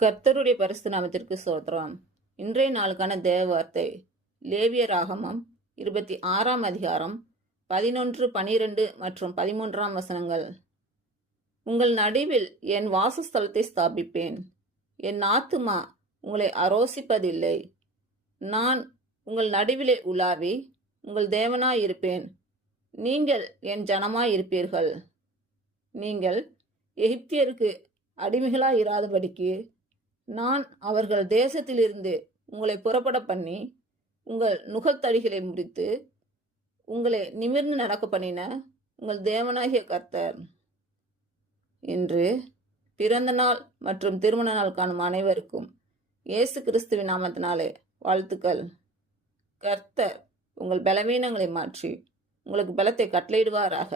கர்த்தருடைய பரிசுத்த நாமத்திற்கு ஸ்தோத்திரம். இன்றைய நாளுக்கான தேவ வார்த்தை லேவியராகமம் 26ஆம் அதிகாரம் 11, 12 மற்றும் 13ஆம் வசனங்கள். உங்கள் நடுவில் என் வாசஸ்தலத்தை ஸ்தாபிப்பேன். என் ஆத்துமா உங்களை அரோசிப்பதில்லை. நான் உங்கள் நடுவிலே உலாவி உங்கள் தேவனாயிருப்பேன். நீங்கள் என் ஜனமாயிருப்பீர்கள். நீங்கள் எகிப்தியருக்கு அடிமைகளாயிராதபடிக்கு நான் அவர்கள் தேசத்திலிருந்து உங்களை புறப்பட பண்ணி உங்கள் நுகத்தடிகளை முறித்து உங்களை நிமிர்ந்து நடக்க பண்ணின உங்கள் தேவனாகிய கர்த்தர். இன்று பிறந்த நாள் மற்றும் திருமண நாள் காணும் அனைவருக்கும் இயேசு கிறிஸ்துவின் நாமத்தினாலே வாழ்த்துக்கள். கர்த்தர் உங்கள் பலவீனங்களை மாற்றி உங்களுக்கு பலத்தை கட்டளையிடுவாராக.